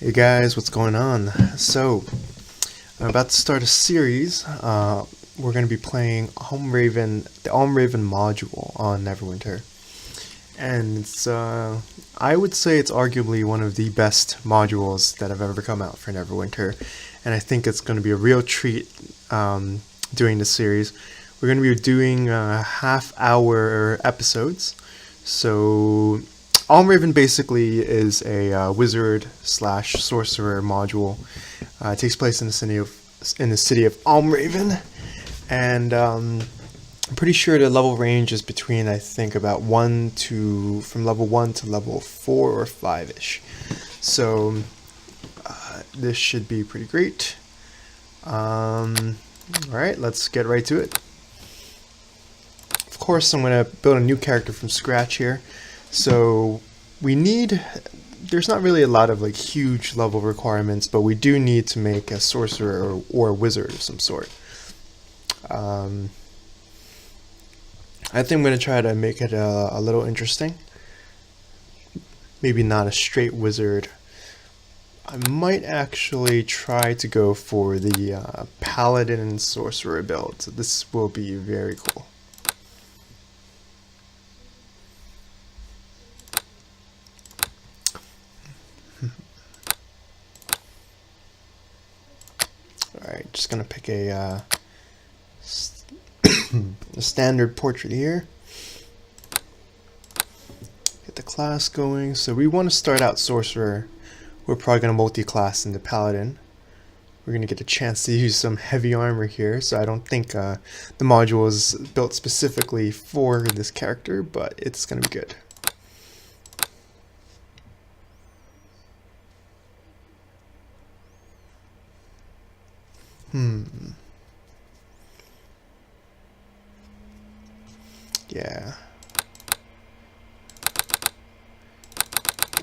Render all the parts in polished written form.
Hey guys, what's going on? So, I'm about to start a series. We're going to be playing Almraiven, the Almraiven module on Neverwinter. And I would say it's arguably one of the best modules that have ever come out for Neverwinter. And I think it's going to be a real treat doing this series. We're going to be doing half-hour episodes. So, Almraiven basically is a wizard slash sorcerer module. It takes place in the city of Almraiven, and I'm pretty sure the level range is between, I think, about from level 1 to level 4 or 5 ish. So this should be pretty great. All right, let's get right to it. Of course, I'm going to build a new character from scratch here. So there's not really a lot of huge level requirements, but we do need to make a sorcerer or a wizard of some sort. I think I'm going to try to make it a little interesting. Maybe not a straight wizard. I might actually try to go for the Paladin and Sorcerer build. So this will be very cool. Alright, just gonna pick a standard portrait here. Get the class going. So we want to start out Sorcerer. We're probably gonna multi-class into Paladin. We're gonna get a chance to use some heavy armor here, so I don't think the module is built specifically for this character, but it's gonna be good. Yeah.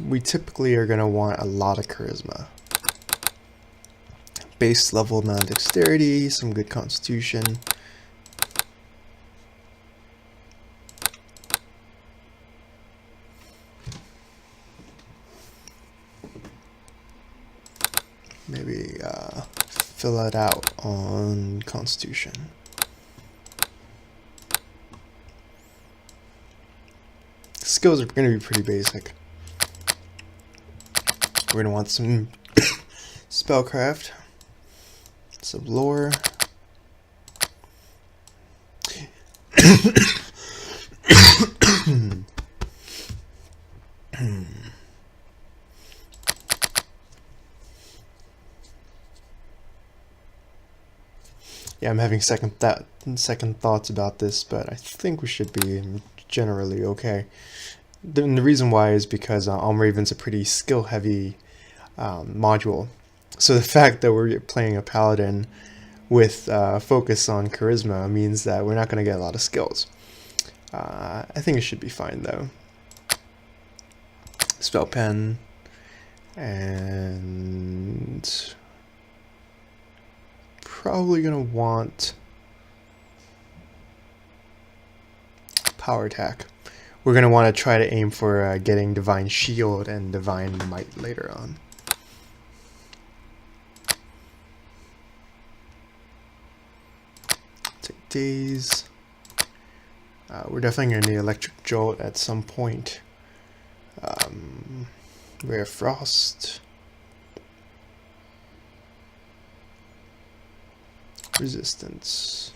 We typically are going to want a lot of charisma. Base level amount of dexterity, some good constitution. Maybe fill it out on constitution. Skills are going to be pretty basic. We're going to want some spellcraft, some lore, yeah, I'm having second thoughts about this, but I think we should be generally okay. The reason why is because Almraiven's a pretty skill-heavy module. So the fact that we're playing a paladin with focus on charisma means that we're not going to get a lot of skills. I think it should be fine though. Spell pen and probably going to want power attack. We're going to want to try to aim for getting Divine Shield and Divine Might later on. Take daze. We're definitely going to need Electric Jolt at some point. Rare Frost. Resistance.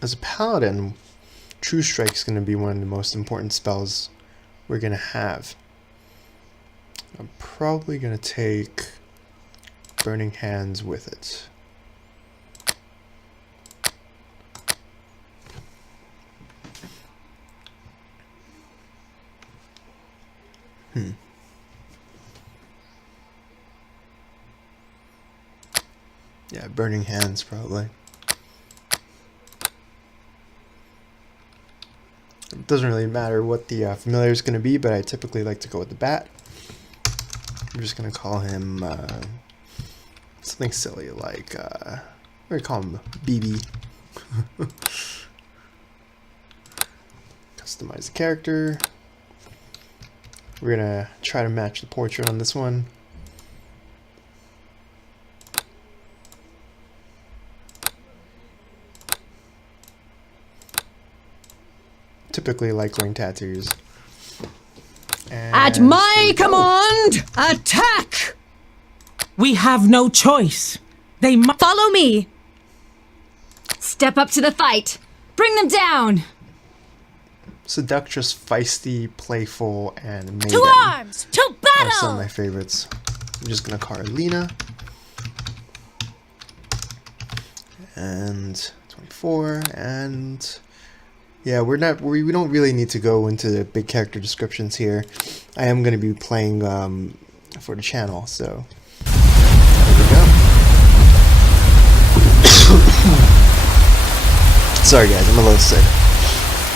As a paladin, True Strike is going to be one of the most important spells we're going to have. I'm probably going to take Burning Hands with it. Yeah, Burning Hands probably. It doesn't really matter what the familiar is going to be, but I typically like to go with the bat. I'm just going to call him something silly like, we're going to call him BB. Customize the character. We're gonna try to match the portrait on this one. Typically like wearing tattoos. And at my command, attack! We have no choice. They must Follow me. Step up to the fight. Bring them down. Seductress, feisty, playful, and maiden. To arms! To battle! That's some of my favorites. I'm just gonna call her Lena. And 24, and yeah, we don't really need to go into the big character descriptions here. I am gonna be playing for the channel, so there we go. Sorry guys, I'm a little sick.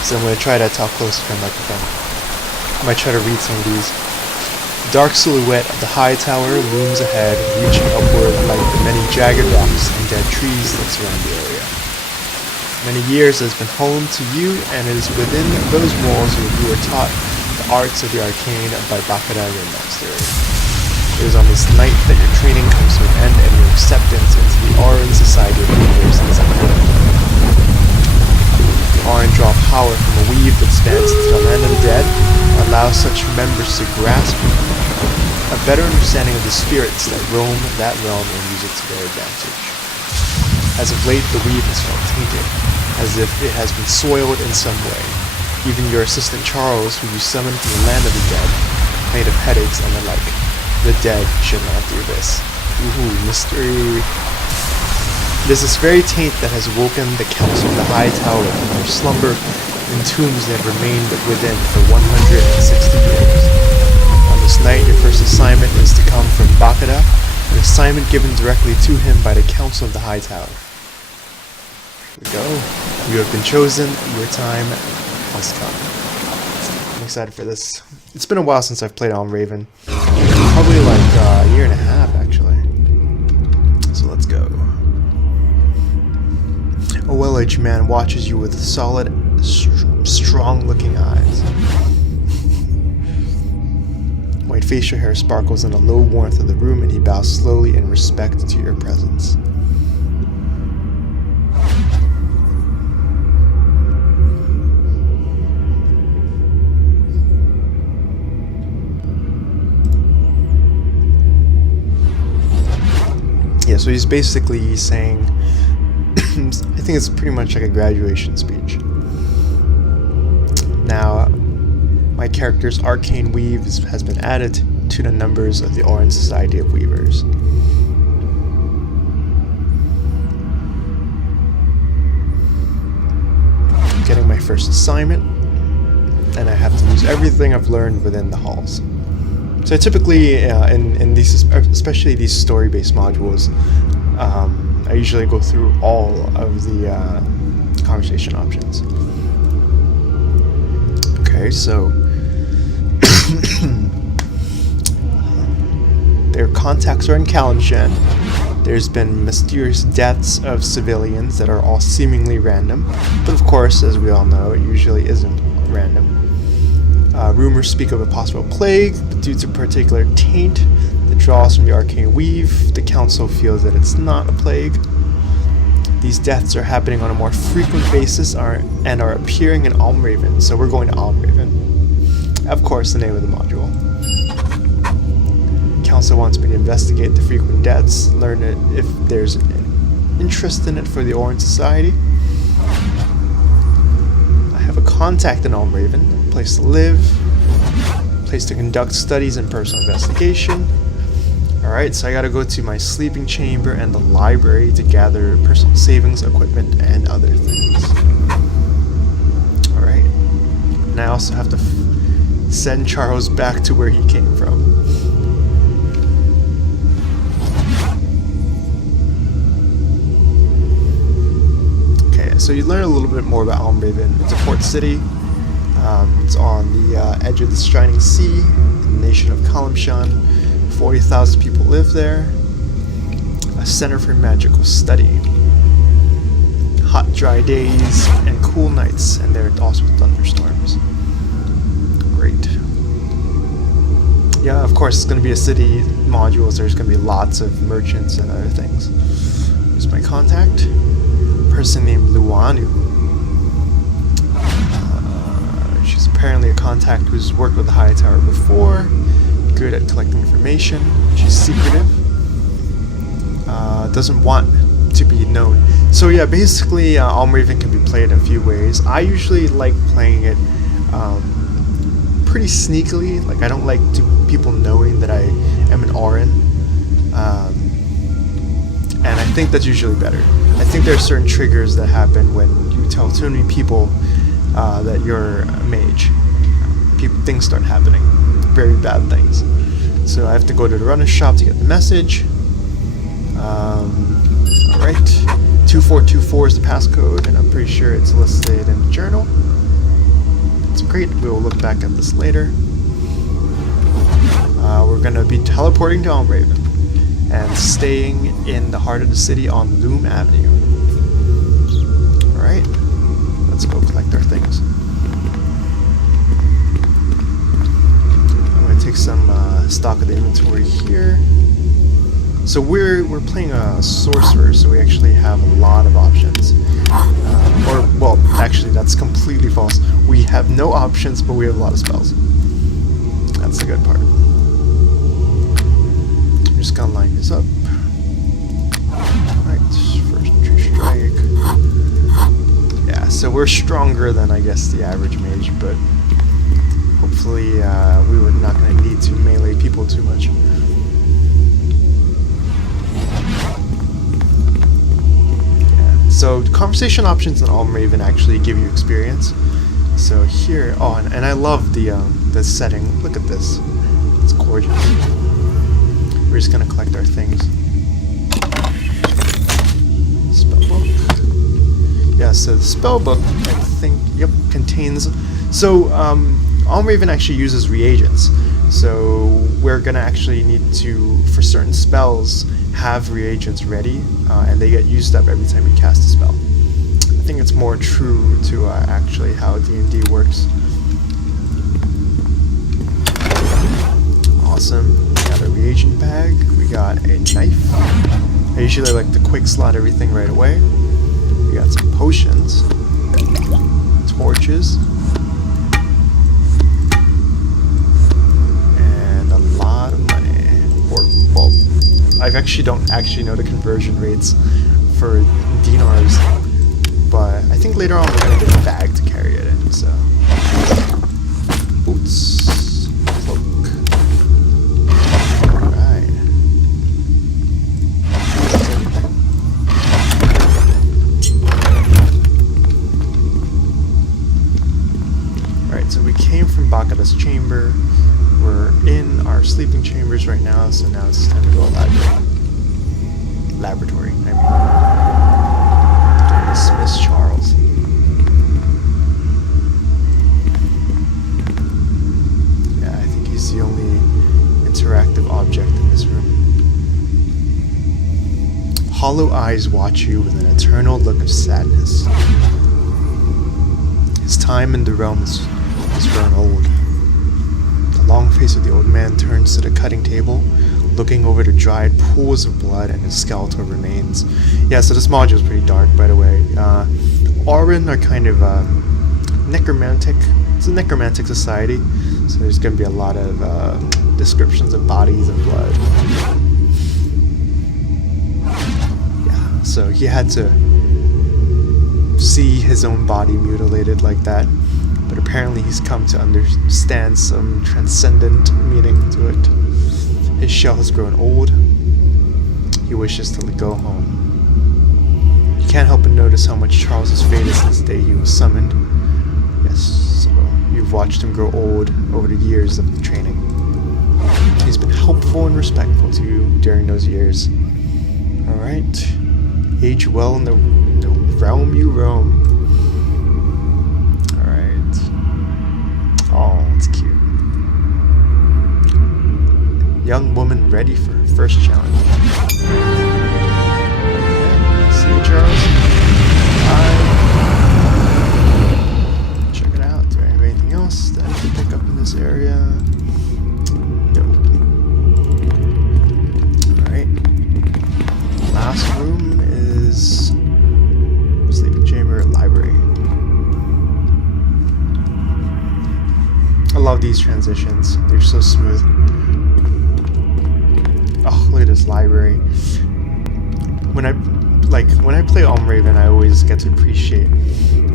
So I'm going to try to talk closer to the microphone. I might try to read some of these. The dark silhouette of the high tower looms ahead, reaching upward like the many jagged rocks and dead trees that surround the area. Many years it has been home to you, and it is within those walls where you are taught the arts of the arcane by Paladin, your master. It is on this night that your training comes to an end and your acceptance into the Auran Society of Weavers is important. Auran draw power from a weave that spans into the land of the dead, allow such members to grasp a better understanding of the spirits that roam that realm and use it to their advantage. As of late, the weave has felt tainted, as if it has been soiled in some way. Even your assistant Charles, who you summoned from the land of the dead, complained of headaches and the like. The dead should not do this. Ooh, mystery. It is this very taint that has woken the council of the high tower from their slumber in tombs they have remained within for 160 years. On this night, your first assignment is to come from Paladin, an assignment given directly to him by the council of the high tower. Here we go. You have been chosen. Your time has come. I'm excited for this. It's been a while since I've played Almraiven. Probably like a year and a half, actually. So let's go. A well-aged man watches you with solid, strong-looking eyes. White facial hair sparkles in the low warmth of the room, and he bows slowly in respect to your presence. Yeah, so he's basically saying, I think it's pretty much like a graduation speech. Now, my character's arcane weave has been added to the numbers of the Auran Society of Weavers. I'm getting my first assignment, and I have to use everything I've learned within the halls. So typically, in these, especially these story-based modules, I usually go through all of the conversation options. Okay, so their contacts are in Kalimshan. There's been mysterious deaths of civilians that are all seemingly random, but of course, as we all know, it usually isn't random. Rumors speak of a possible plague, but due to a particular taint that draws from the arcane weave, the council feels that it's not a plague. These deaths are happening on a more frequent basis and are appearing in Almraiven, so we're going to Almraiven. Of course, the name of the module. Council wants me to investigate the frequent deaths, learn if there's an interest in it for the Auran Society. I have a contact in Almraiven, a place to live, a place to conduct studies and personal investigation. Alright, so I gotta go to my sleeping chamber and the library to gather personal savings, equipment, and other things. Alright. And I also have to send Charles back to where he came from. Okay, so you learn a little bit more about Almraiven. It's a port city. It's on the edge of the Shining Sea, in the nation of Kalimshan. 40,000 people live there. A center for magical study. Hot, dry days and cool nights, and there are also thunderstorms. course, it's going to be a city module, so there's going to be lots of merchants and other things. Here's my contact. Person named Luanu. She's apparently a contact who's worked with the High Tower before. Good at collecting information. She's secretive. Doesn't want to be known. So yeah, basically Almraiven can be played a few ways. I usually like playing it pretty sneakily. Like I don't like people knowing that I am an Auran. And I think that's usually better. I think there are certain triggers that happen when you tell too many people that you're a mage. Things start happening. Very bad things. So I have to go to the runner's shop to get the message. Alright. 2424 is the passcode, and I'm pretty sure it's listed in the journal. It's great. We will look back at this later. We're going to be teleporting to Almraiven and staying in the heart of the city on Loom Avenue. Alright. Let's go collect our things. I'm going to take some stock of the inventory here. So we're playing a sorcerer, so we actually have a lot of options. Well, actually, that's completely false. We have no options, but we have a lot of spells. That's the good part. I'm just gonna line this up. Alright, first true strike. Yeah, so we're stronger than, I guess, the average mage, but hopefully we were not going to need to melee people too much. So conversation options in Almraiven actually give you experience. So here, oh, and I love the setting. Look at this, it's gorgeous. We're just gonna collect our things. Spellbook. Yeah, so the spellbook, I think, yep, contains. So Almraiven actually uses reagents. So we're gonna actually need to, for certain spells, have reagents ready, and they get used up every time you cast a spell. I think it's more true to actually how D&D works. Awesome. We got a reagent bag. We got a knife. I usually like to quick slot everything right away. We got some potions, torches, and a lot of money. Well, I actually don't know the conversion rates for dinars, but I think later on we're going to get a bag to carry it in, so. Boots. Cloak. Alright. Alright, so we came from Bakada's chamber. We're in our sleeping chambers right now, so now it's time to go to laboratory. I mean, dismiss Charles. Yeah, I think he's the only interactive object in this room. Hollow eyes watch you with an eternal look of sadness. His time in the realms has grown old. The long face of the old man turns to the cutting table, looking over the dried pools of blood and his skeletal remains. Yeah, so this module is pretty dark, by the way. Auran are kind of necromantic. It's a necromantic society, so there's going to be a lot of descriptions of bodies and blood. Yeah, so he had to see his own body mutilated like that. But apparently he's come to understand some transcendent meaning to it. His shell has grown old. He wishes to go home. You can't help but notice how much Charles has faded since the day he was summoned. Yes, so you've watched him grow old over the years of the training. He's been helpful and respectful to you during those years. Alright. Age well in the realm you roam. Oh, it's cute. Young woman ready for her first challenge. Okay, see you, Charles. Bye. Check it out. Do I have anything else that I can pick up in this area? No. love these transitions. They're so smooth. Oh, look at this library. When I play Almraiven, I always get to appreciate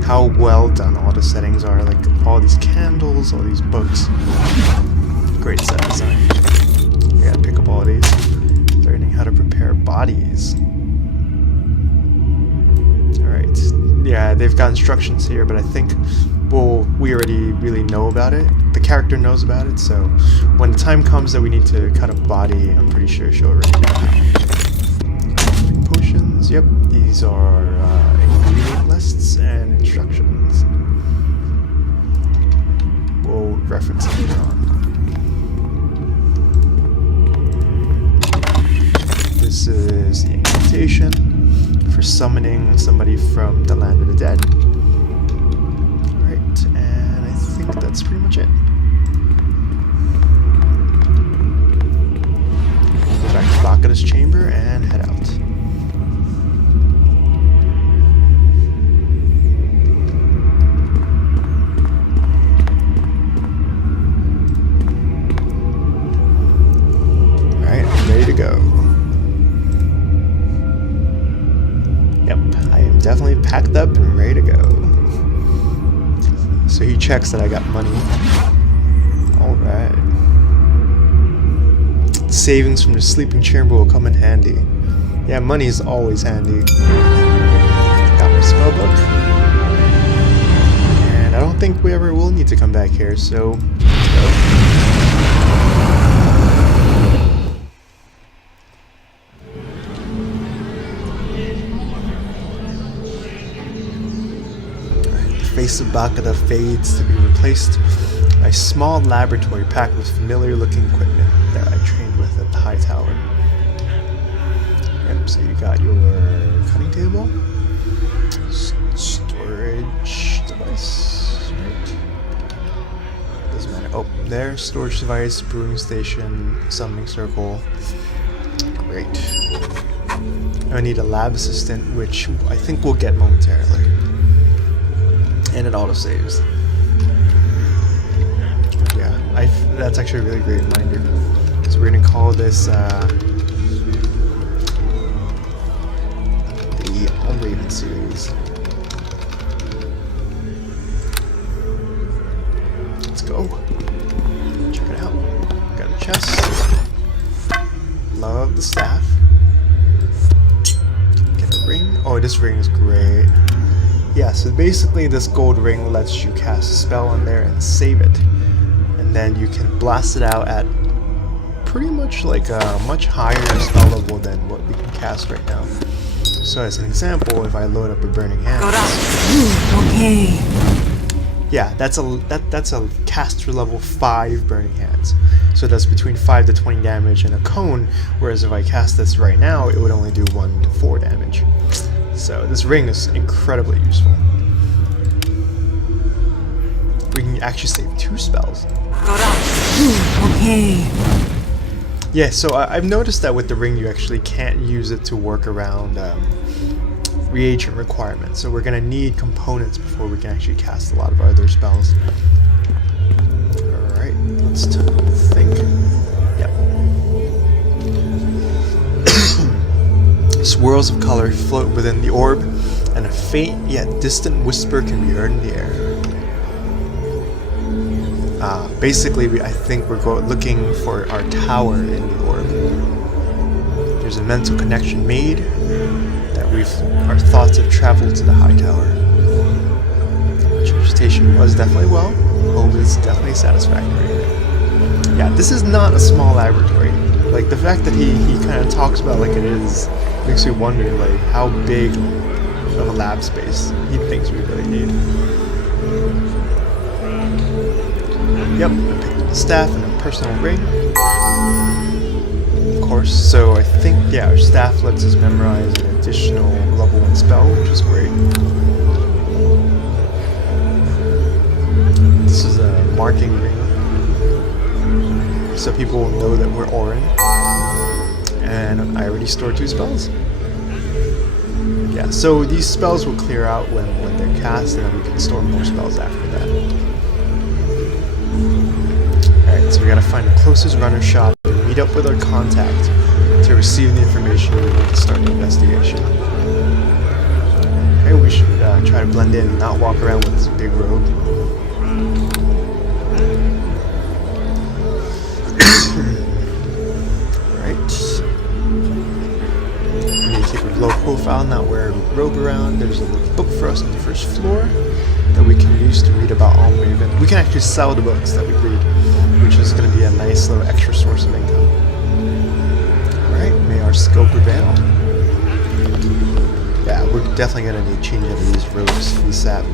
how well done all the settings are. Like all these candles, all these books. Great set design. I gotta pick up all these. Learning how to prepare bodies. Alright. Yeah, they've got instructions here, but I think, well, we already really know about it. The character knows about it, so when the time comes that we need to cut a body, I'm pretty sure she'll already know how. Potions, yep, these are ingredient lists and instructions. We'll reference it later on. This is the invitation for summoning somebody from the land of the dead. Alright, and I think that's pretty much it. Go back to Bacchus' chamber and head out. Alright, I'm ready to go. Definitely packed up and ready to go. So he checks that I got money. Alright. Savings from the sleeping chamber will come in handy. Yeah, money is always handy. Got my spellbook. And I don't think we ever will need to come back here, so let's go. The face of Bacchus fades to be replaced by a small laboratory packed with familiar-looking equipment that I trained with at the high tower. Yep, so you got your cutting table, storage device, right? Doesn't matter. Oh, there, storage device, brewing station, summoning circle. Great. I need a lab assistant, which I think we'll get momentarily. And it auto-saves. Yeah, that's actually a really great reminder. So we're going to call this the Almraiven series. Let's go. Check it out. Got a chest. Love the staff. Get a ring. Oh, this ring is great. Yeah, so basically this gold ring lets you cast a spell on there and save it. And then you can blast it out at pretty much like a much higher spell level than what we can cast right now. So as an example, if I load up a Burning Hands... Okay. Yeah, that's a caster level 5 Burning Hands. So that's between 5 to 20 damage in a cone, whereas if I cast this right now, it would only do 1 to 4 damage. So this ring is incredibly useful. We can actually save 2 spells. Okay. Yeah, so I've noticed that with the ring you actually can't use it to work around reagent requirements. So we're going to need components before we can actually cast a lot of our other spells. Alright, let's think. Yep. Swirls of color float within the orb, and a faint yet distant whisper can be heard in the air. Basically, I think we're looking for our tower in the orb. There's a mental connection made that our thoughts have traveled to the high tower. Transportation was definitely well. Home is definitely satisfactory. Yeah, this is not a small laboratory. Like the fact that he kind of talks about like it is makes me wonder like how big of a lab space he thinks we really need. Yep, I picked up the staff and a personal ring. Of course, so I think, yeah, our staff lets us memorize an additional level 1 spell, which is great. This is a marking ring, so people will know that we're Orin. And I already stored 2 spells. Yeah, so these spells will clear out when they're cast, and then we can store more spells after that. we gotta find the closest runner shop and meet up with our contact to receive the information we need to start the investigation. Okay, we should try to blend in and not walk around with this big robe. Low profile, not wear a robe around. There's a little book for us on the first floor that we can use to read about Almraiven. We can actually sell the books that we read, which is going to be a nice little extra source of income. Alright, may our skill prevail. Yeah, we're definitely going to need to change out of these robes ASAP.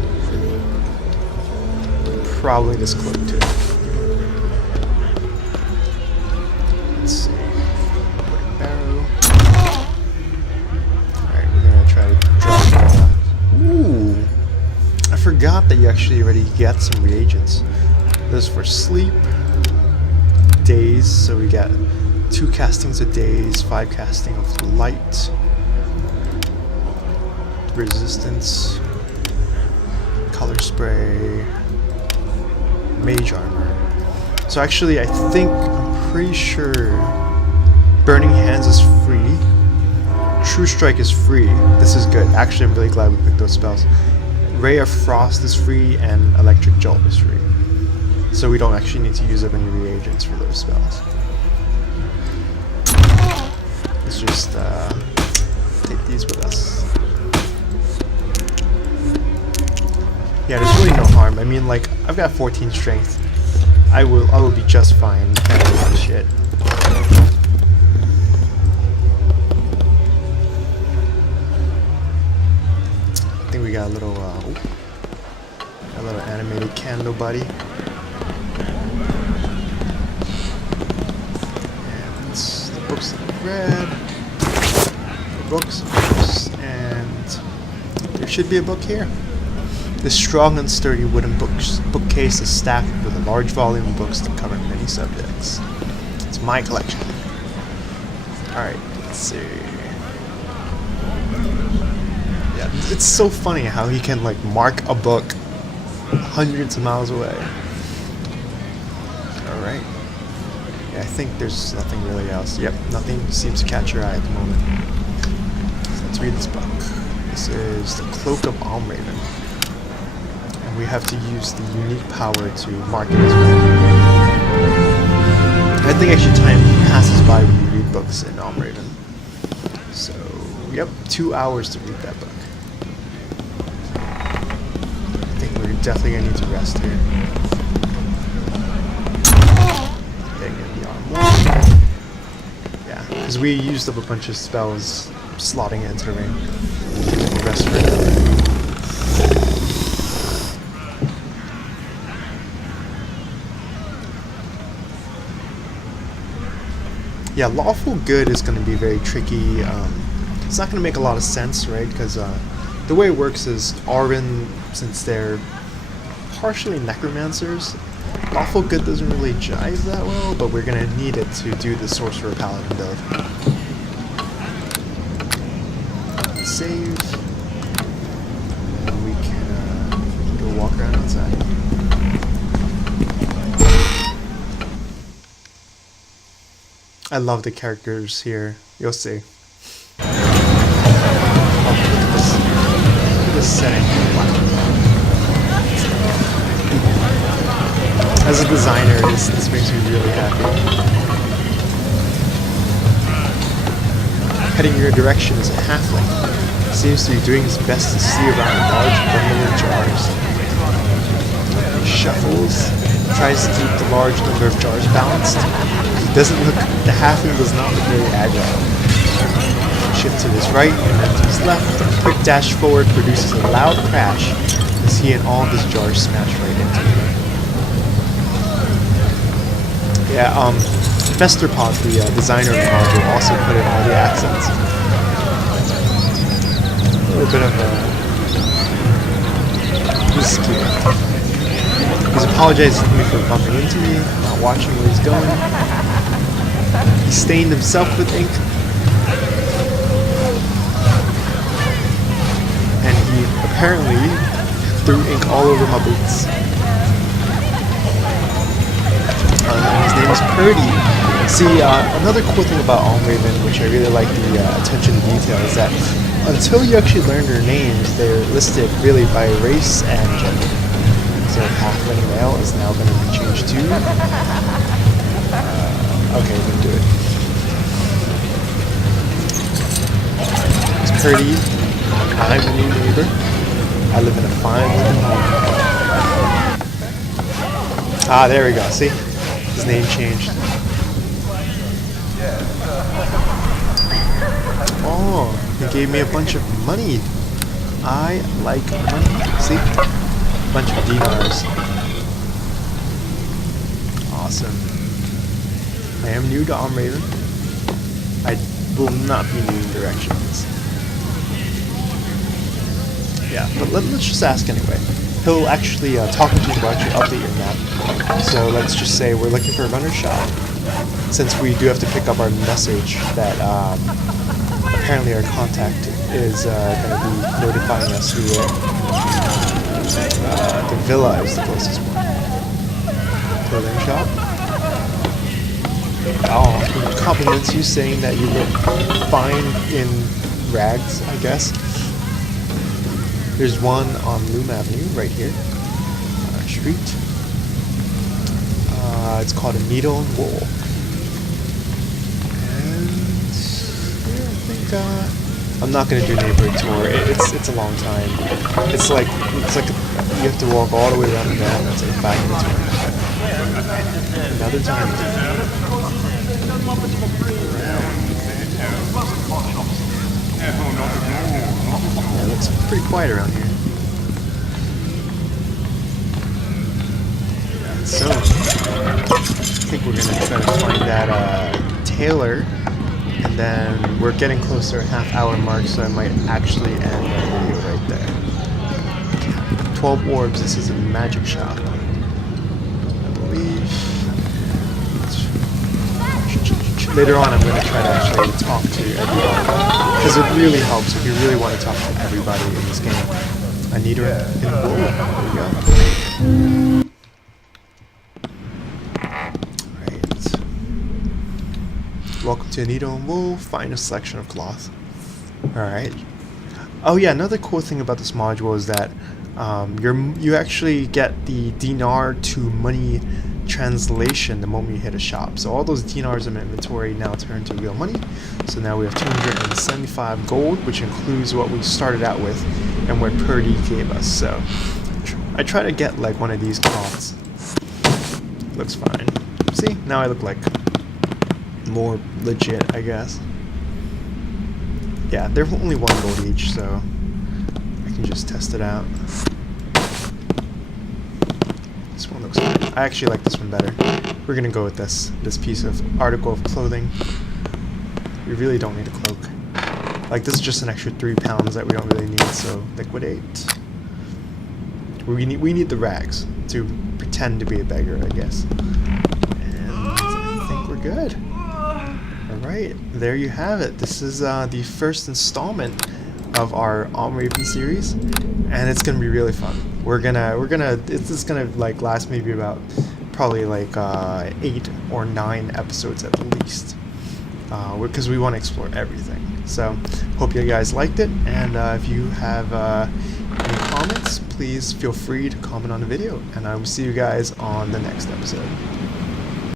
Probably this cloak too. Let's see. Ooh, I forgot that you actually already get some reagents. This is for sleep, days, so we get 2 castings of days, 5 casting of light, resistance, color spray, mage armor. So actually I'm pretty sure Burning Hands is free. True Strike is free. This is good. Actually, I'm really glad we picked those spells. Ray of Frost is free and Electric Jolt is free. So we don't actually need to use up any reagents for those spells. Let's just take these with us. Yeah, there's really no harm. I mean, like, I've got 14 strength. I will be just fine carrying a lot of shit. I think we got a little animated candle buddy. And the books that I've read. The books, and there should be a book here. This strong and sturdy wooden bookcase is stacked with a large volume of books that cover many subjects. It's my collection. Alright, let's see. Yeah, it's so funny how he can like mark a book hundreds of miles away. Alright. Yeah, I think there's nothing really else. Yep, nothing seems to catch your eye at the moment. So let's read this book. This is The Cloak of Almraiven. And we have to use the unique power to mark it as well. I think actually time passes by when you read books in Almraiven. So, yep, 2 hours to read that book. I think we're definitely gonna need to rest here. Yeah, because we used up a bunch of spells slotting it into the ring. We'll rest for now. Yeah, lawful good is going to be very tricky. It's not going to make a lot of sense, right? Because the way it works is Arwen, since they're partially necromancers, lawful good doesn't really jive that well, but we're going to need it to do the Sorcerer Paladin build. Save. And we can go walk around outside. I love the characters here. You'll see. Oh, look at this setting. Wow. As a designer, this makes me really happy. Heading your direction is a halfling. Seems to be doing his best to see around a large bundle of jars. He shuffles, tries to keep the large number of jars balanced. The halfling does not look very agile. Shift to his right and then to his left. A quick dash forward produces a loud crash as he and all of his jars smash right into it. Yeah, Vesterpod, the designer of the module, also put in all the accents. A little bit of he's apologizing to me for bumping into me, not watching where he's going. He stained himself with ink. And he apparently threw ink all over my boots. And his name Purdy. See, another cool thing about Almraiven, which I really like the attention to detail, is that until you actually learn their names, they're listed really by race and gender. So halfling male is now going to be changed to... okay, we're going to do it. It's Purdy. I'm the new neighbor. I live in a fine wooden home. Ah, there we go. See? His name changed. Oh, he gave me a bunch of money. I like money. See? A bunch of dinars. Awesome. I am new to Almraiven. I will not be new directions. Yeah, but let's just ask anyway. He'll actually, talking to you will actually update your map. So let's just say we're looking for a runner shot. Since we do have to pick up our message that apparently our contact is going to be notifying us who the villa is the closest one. Clothing shop. Oh, he compliments you saying that you look fine in rags, I guess. There's one on Loom Avenue, right here. Street. It's called a Needle and Wool. And yeah, I think I'm not gonna do a neighborhood tour. It's a long time. It's like you have to walk all the way around the van. That's like 5 minutes away. Another time. Yeah, it looks pretty quiet around here. So, I think we're gonna try to find that tailor, and then we're getting closer to half-hour mark, so I might actually end the video right there. 12 orbs. This is a magic shop, I believe. Later on, I'm going to try to actually talk to everybody, because it really helps if you really want to talk to everybody in this game. I need her in wool. There we go. Alright. Welcome to Needle and Wool. Find a selection of cloth. Alright. Oh yeah, another cool thing about this module is that you actually get the dinar to money translation the moment you hit a shop. So all those dinars in my inventory now turn to real money. So now we have 275 gold, which includes what we started out with and what Purdy gave us. So I try to get like one of these cloths. Looks fine. See, now I look like more legit, I guess. Yeah, they're only 1 gold each, so I can just test it out. This one looks fine. I actually like this one better. We're gonna go with this piece of article of clothing. We really don't need a cloak. Like, this is just an extra 3 pounds that we don't really need, so liquidate. We need the rags to pretend to be a beggar, I guess. And I think we're good. Alright, there you have it. This is the first installment of our Almraiven series, and it's gonna be really fun. It's gonna like last maybe about probably like 8 or 9 episodes at least, because we want to explore everything. So hope you guys liked it, and if you have any comments, please feel free to comment on the video, and I will see you guys on the next episode.